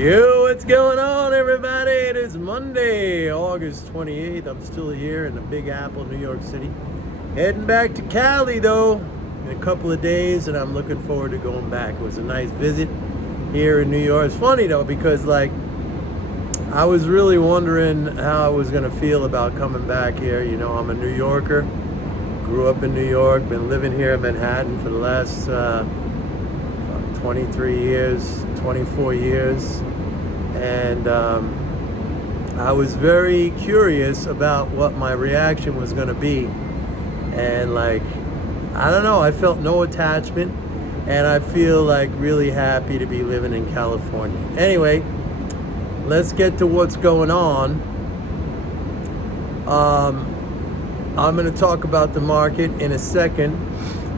Yo, what's going on, everybody? It is Monday, August 28th. I'm still here in the Big Apple, New York City. Heading back to Cali, though, in a couple of days, and I'm looking forward to going back. It was a nice visit here in New York. It's funny, though, because, I was really wondering how I was going to feel about coming back here. You know, I'm a New Yorker, grew up in New York, been living here in Manhattan for the last 23 years, 24 years, and I was very curious about what my reaction was going to be, and I don't know, I felt no attachment, and I feel really happy to be living in California. Anyway, let's get to what's going on. I'm going to talk about the market in a second.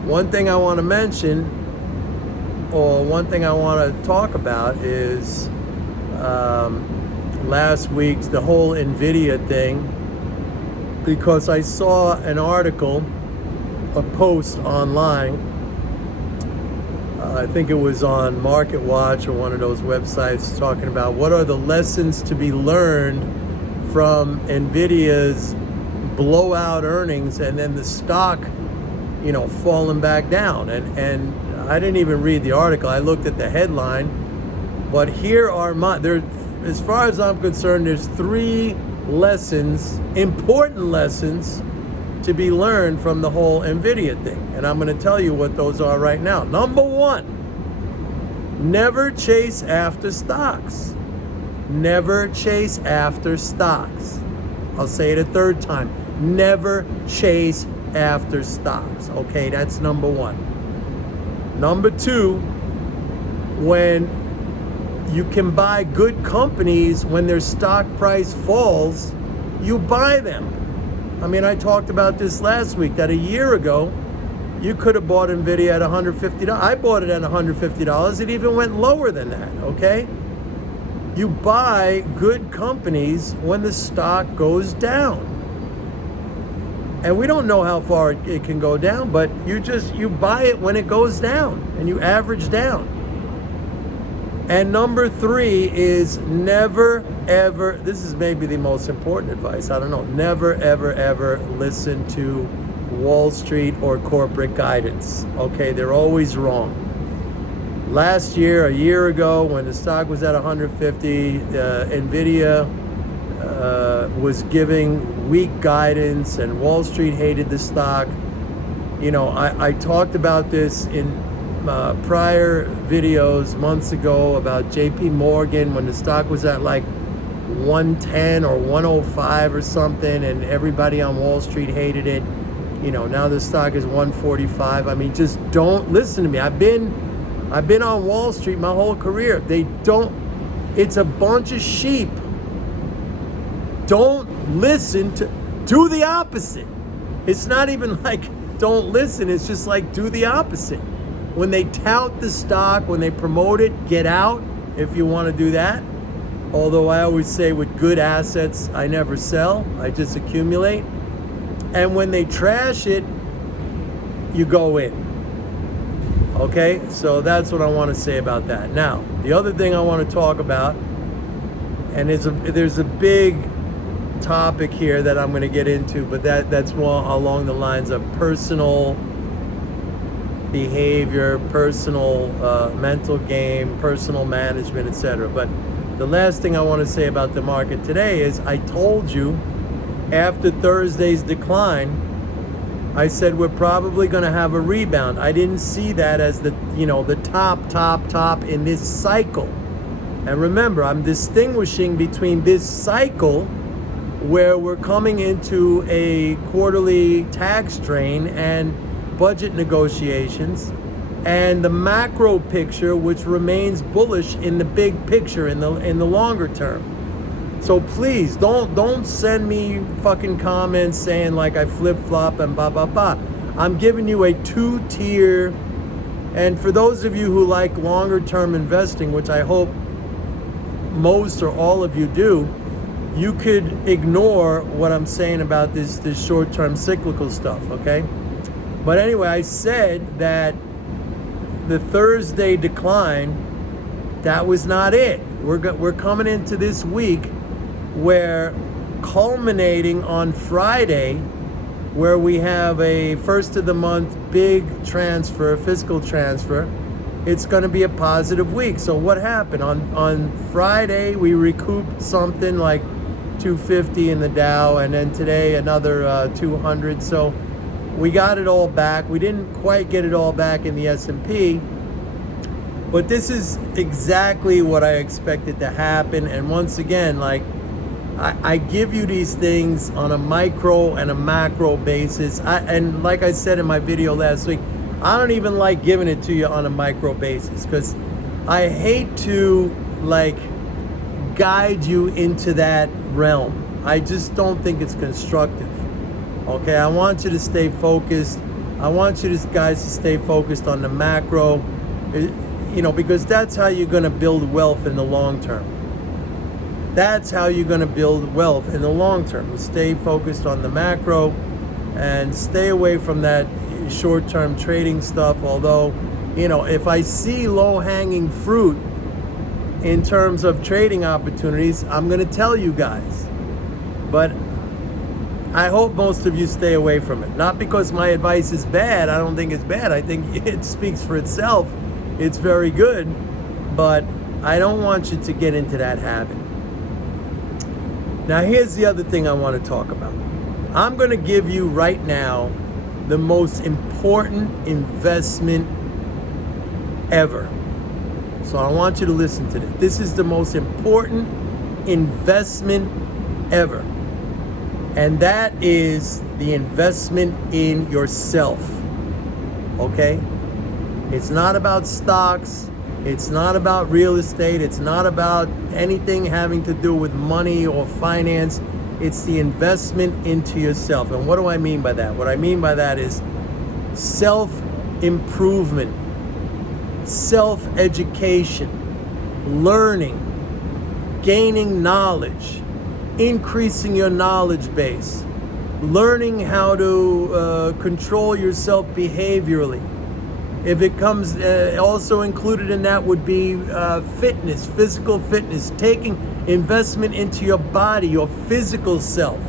One thing I want to mention, or one thing I want to talk about, is last week's, the whole NVIDIA thing, because I saw an article, a post online, I think it was on Market Watch or one of those websites, talking about what are the lessons to be learned from NVIDIA's blowout earnings and then the stock, falling back down. And I didn't even read the article. I looked at the headline, but here are as far as I'm concerned, there's 3 lessons, important lessons, to be learned from the whole NVIDIA thing. And I'm going to tell you what those are right now. Number 1, never chase after stocks. Never chase after stocks. I'll say it a third time. Never chase after stocks. Okay, that's number 1. Number 2, when you can buy good companies when their stock price falls, you buy them. I mean, I talked about this last week, that a year ago, you could have bought NVIDIA at $150. I bought it at $150. It even went lower than that, okay? You buy good companies when the stock goes down. And we don't know how far it can go down, but you buy it when it goes down, and you average down. And number 3 is never, ever, this is maybe the most important advice, I don't know, never, ever, ever listen to Wall Street or corporate guidance. Okay, they're always wrong. Last year, a year ago, when the stock was at 150, NVIDIA was giving weak guidance, and Wall Street hated the stock. I talked about this in prior videos months ago about JP Morgan, when the stock was at 110 or 105 or something, and everybody on Wall Street hated it. Now the stock is 145. I mean, just don't listen to me. I've been on Wall Street my whole career. It's a bunch of sheep. Don't listen do the opposite. It's not even don't listen, it's just do the opposite. When they tout the stock, when they promote it, get out if you want to do that. Although I always say with good assets, I never sell, I just accumulate. And when they trash it, you go in. Okay, so that's what I want to say about that. Now, the other thing I want to talk about, and there's a big topic here that I'm going to get into, but that's more along the lines of personal behavior, personal mental game, personal management, etc. But the last thing I want to say about the market today is, I told you after Thursday's decline, I said we're probably going to have a rebound. I didn't see that as the top in this cycle. And remember, I'm distinguishing between this cycle, where we're coming into a quarterly tax drain and budget negotiations, and the macro picture, which remains bullish in the big picture, in the longer term. So please don't send me fucking comments saying I flip-flop and blah blah blah. I'm giving you a 2-tier, and for those of you who like longer term investing, which I hope most or all of you do, you could ignore what I'm saying about this short-term cyclical stuff, okay? But anyway, I said that the Thursday decline that was not it. We're coming into this week where, culminating on Friday, where we have a first of the month big transfer, fiscal transfer, it's going to be a positive week. So what happened? On Friday, we recouped something like 250 in the Dow, and then today another 200. So we got it all back. We didn't quite get it all back in the S&P, but this is exactly what I expected to happen. And once again, like, I give you these things on a micro and a macro basis. And like I said in my video last week, I don't even like giving it to you on a micro basis, because I hate to like guide you into that realm. I just don't think it's constructive. Okay, I want you to stay focused. I want you guys to stay focused on the macro, because that's how you're going to build wealth in the long term. That's how you're going to build wealth in the long term. You stay focused on the macro and stay away from that short-term trading stuff. Although, if I see low-hanging fruit in terms of trading opportunities, I'm going to tell you guys. But I hope most of you stay away from it. Not because my advice is bad. I don't think it's bad. I think it speaks for itself. It's very good. But I don't want you to get into that habit. Now, here's the other thing I want to talk about. I'm going to give you right now the most important investment ever. So I want you to listen to this. This is the most important investment ever. And that is the investment in yourself. Okay? It's not about stocks. It's not about real estate. It's not about anything having to do with money or finance. It's the investment into yourself. And what do I mean by that? What I mean by that is self-improvement, self-education, learning, gaining knowledge, increasing your knowledge base, learning how to control yourself behaviorally. If it comes, also included in that would be fitness, physical fitness, taking investment into your body, your physical self.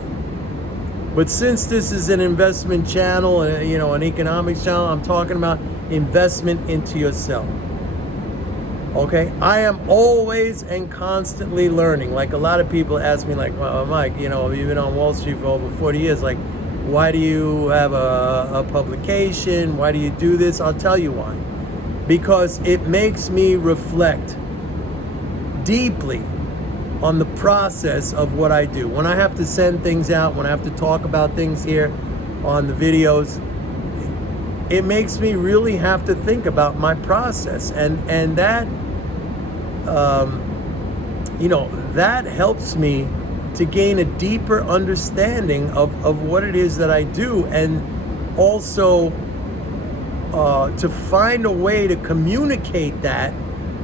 But since this is an investment channel, an economics channel, I'm talking about investment into yourself. Okay? I am always and constantly learning. Like, a lot of people ask me, like, well, Mike, you've been on Wall Street for over 40 years. Like, why do you have a publication? Why do you do this? I'll tell you why. Because it makes me reflect deeply on the process of what I do. When I have to send things out, when I have to talk about things here on the videos, it makes me really have to think about my process. And that, that helps me to gain a deeper understanding of what it is that I do, and also to find a way to communicate that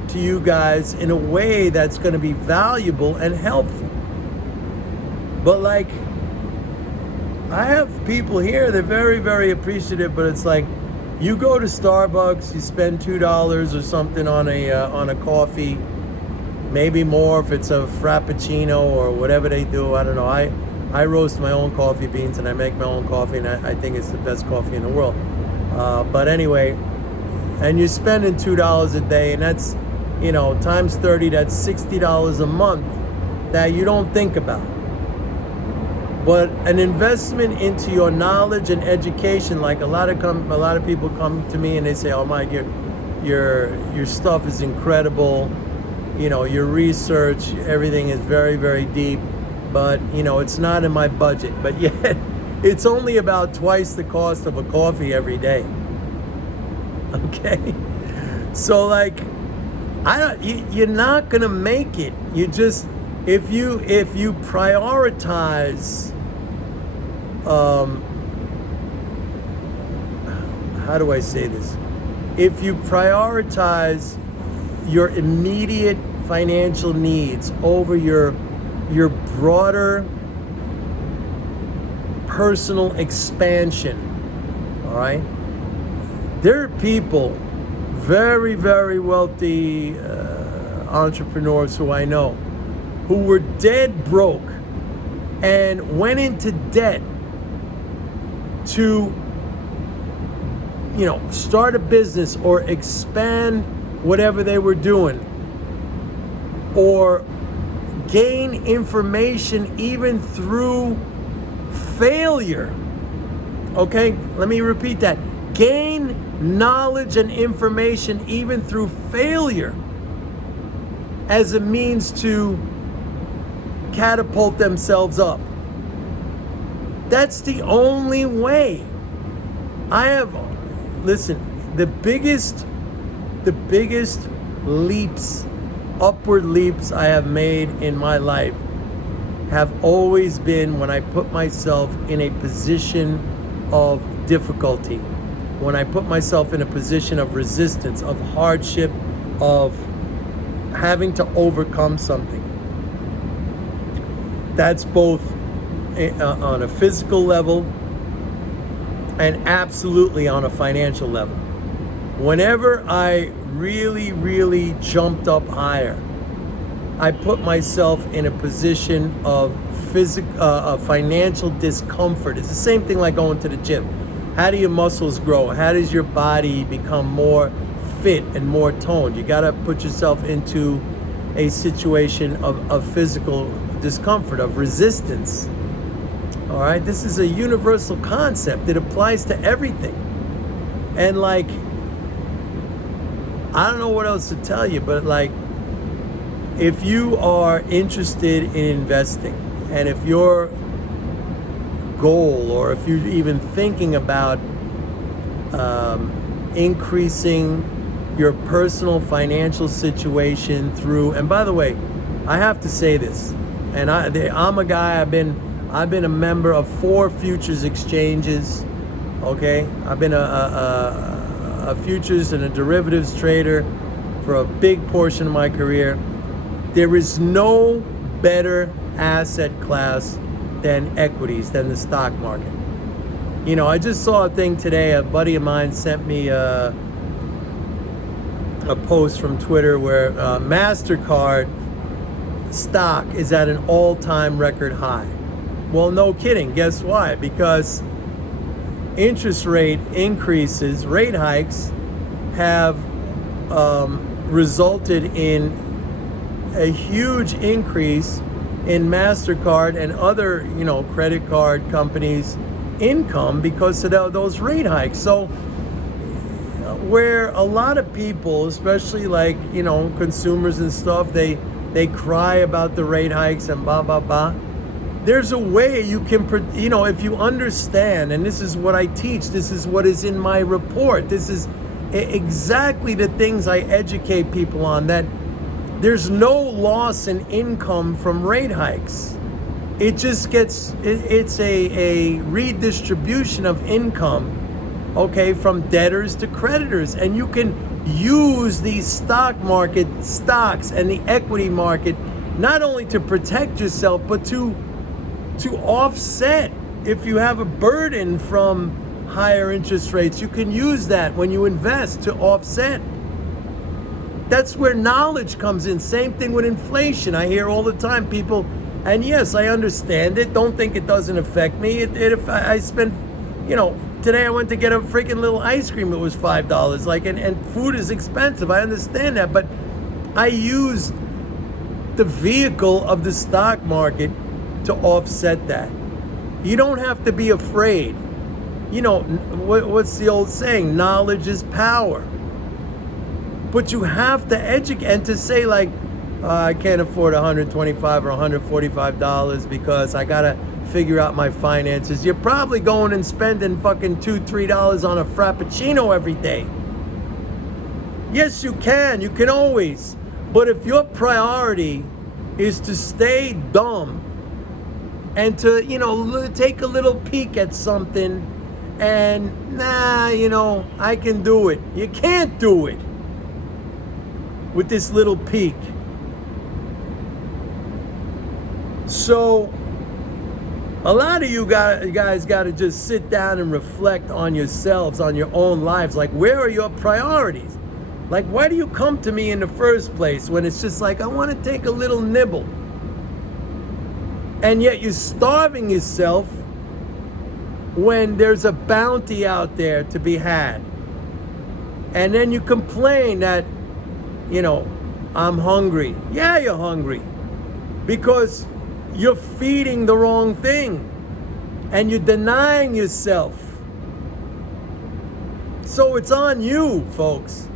to you guys in a way that's going to be valuable and helpful. But like, I have people here, they're very, very appreciative, but it's like, you go to Starbucks, you spend $2 or something on a coffee, maybe more if it's a Frappuccino or whatever they do. I don't know. I roast my own coffee beans and I make my own coffee, and I think it's the best coffee in the world. But anyway, and you're spending $2 a day, and that's, times 30, that's $60 a month that you don't think about. But an investment into your knowledge and education, like a lot of people come to me and they say, "Oh, Mike, your stuff is incredible. Your research, everything is very, very deep, but it's not in my budget." But yet, it's only about twice the cost of a coffee every day. Okay, so like, you're not gonna make it. You just, if you prioritize, how do I say this? If you prioritize your immediate financial needs over your broader personal expansion, all right? There are people, very, very wealthy entrepreneurs who I know who were dead broke and went into debt to, start a business or expand whatever they were doing, or gain information even through failure. Okay, let me repeat that. Gain knowledge and information even through failure as a means to catapult themselves up. That's the only way. The biggest leaps, upward leaps I have made in my life have always been when I put myself in a position of difficulty, when I put myself in a position of resistance, of hardship, of having to overcome something. That's both on a physical level and absolutely on a financial level. Whenever I really, really jumped up higher, I put myself in a position of financial discomfort. It's the same thing like going to the gym. How do your muscles grow? How does your body become more fit and more toned? You got to put yourself into a situation of physical discomfort, of resistance. All right, this is a universal concept. It applies to everything. And I don't know what else to tell you, but if you are interested in investing, and if your goal, or if you're even thinking about increasing your personal financial situation through, and by the way, I have to say this, and I'm a guy, I've been a member of 4 futures exchanges. Okay, I've been a futures and a derivatives trader for a big portion of my career. There is no better asset class than equities, than the stock market. I just saw a thing today. A buddy of mine sent me a post from Twitter where MasterCard stock is at an all-time record high. Well, no kidding. Guess why? Because interest rate increases, rate hikes, have resulted in a huge increase in MasterCard and other, credit card companies' income because of those rate hikes. So where a lot of people, especially consumers and stuff, they cry about the rate hikes and blah, blah, blah. There's a way you can, if you understand, and this is what I teach, this is what is in my report, this is exactly the things I educate people on, that there's no loss in income from rate hikes. It just it's a redistribution of income, okay, from debtors to creditors. And you can use the stock market, stocks, and the equity market not only to protect yourself, but to offset if you have a burden from higher interest rates. You can use that when you invest to offset. That's where knowledge comes in. Same thing with inflation. I hear all the time people, and yes, I understand it. Don't think it doesn't affect me. If I spend, today I went to get a freaking little ice cream. It was $5. And food is expensive. I understand that, but I use the vehicle of the stock market to offset that. You don't have to be afraid. What's the old saying? Knowledge is power. But you have to educate, and to say I can't afford $125 or $145 because I gotta figure out my finances. You're probably going and spending fucking $2-3 on a Frappuccino every day. Yes, you can always. But if your priority is to stay dumb and to, take a little peek at something and, I can do it. You can't do it with this little peek. So a lot of you guys got to just sit down and reflect on yourselves, on your own lives. Where are your priorities? Like, why do you come to me in the first place when it's just like, I want to take a little nibble? And yet you're starving yourself when there's a bounty out there to be had. And then you complain that, I'm hungry. Yeah, you're hungry. Because you're feeding the wrong thing. And you're denying yourself. So it's on you, folks.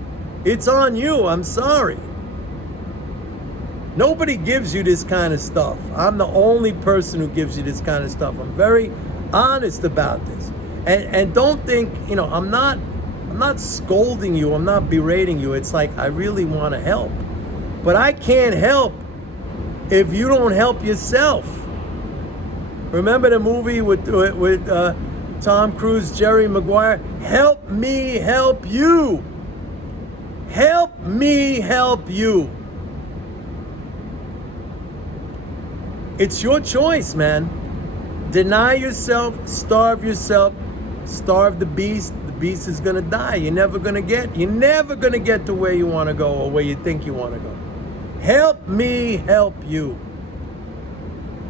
It's on you. I'm sorry. Nobody gives you this kind of stuff. I'm the only person who gives you this kind of stuff. I'm very honest about this. And don't think, I'm not scolding you. I'm not berating you. It's like I really want to help. But I can't help if you don't help yourself. Remember the movie with Tom Cruise, Jerry Maguire? Help me help you. Help me help you. It's your choice, man. Deny yourself, starve the beast. The beast is gonna die. You're never gonna get to where you wanna go or where you think you wanna go. Help me help you.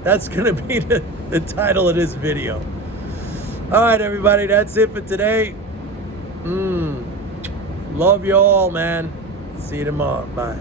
That's gonna be the title of this video. All right, everybody, that's it for today. Love you all, man. See you tomorrow. Bye.